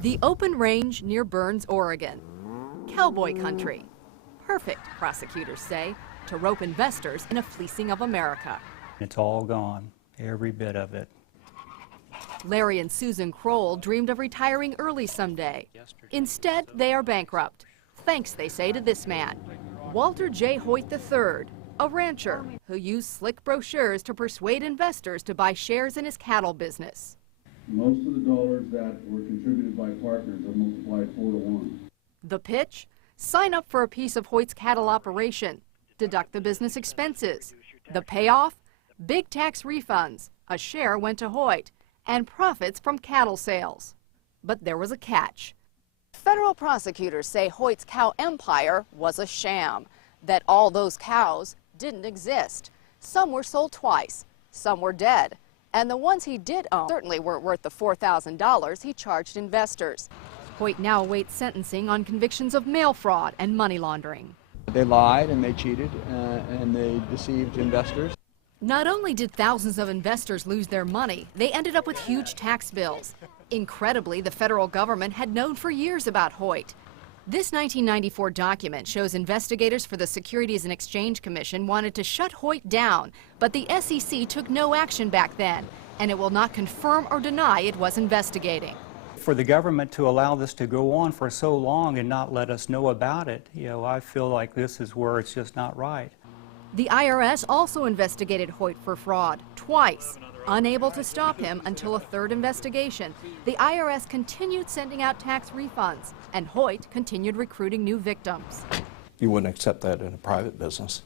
The open range near Burns, Oregon. Cowboy country. Perfect, prosecutors say, to rope investors in a fleecing of America. It's all gone, every bit of it. Larry and Susan Kroll dreamed of retiring early someday. Instead, they are bankrupt. Thanks, they say, to this man, Walter J. Hoyt III, a rancher who used slick brochures to persuade investors to buy shares in his cattle business. Most of the dollars that were contributed by partners are multiplied 4 to 1. The pitch? Sign up for a piece of Hoyt's cattle operation. Deduct the business expenses. The payoff? Big tax refunds. A share went to Hoyt. And profits from cattle sales. But there was a catch. Federal prosecutors say Hoyt's cow empire was a sham, that all those cows didn't exist. Some were sold twice, some were dead, and the ones he did own certainly weren't worth the $4,000 he charged investors. Hoyt now awaits sentencing on convictions of mail fraud and money laundering. They lied and they cheated and they deceived investors. Not only did thousands of investors lose their money, they ended up with huge tax bills. Incredibly, the federal government had known for years about Hoyt. This 1994 document shows investigators for the Securities and Exchange Commission wanted to shut Hoyt down, but the SEC took no action back then, and it will not confirm or deny it was investigating. For the government to allow this to go on for so long and not let us know about it, I feel like this is where it's just not right. The IRS also investigated Hoyt for fraud twice. Unable to stop him until a third investigation, the IRS continued sending out tax refunds, and Hoyt continued recruiting new victims. You wouldn't accept that in a private business,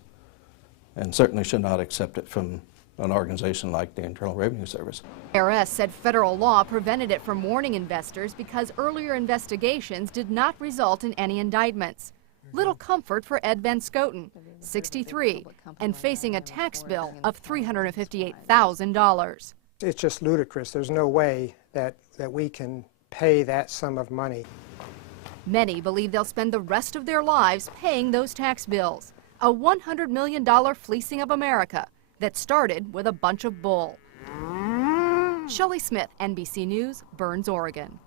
and certainly should not accept it from an organization like the Internal Revenue Service. The IRS said federal law prevented it from warning investors because earlier investigations did not result in any indictments. Little comfort for Ed Van Scoten, 63, and facing a tax bill of $358,000. It's just ludicrous. There's no way that we can pay that sum of money. Many believe they'll spend the rest of their lives paying those tax bills. A $100 million fleecing of America that started with a bunch of bull. Shelley Smith, NBC News, Burns, Oregon.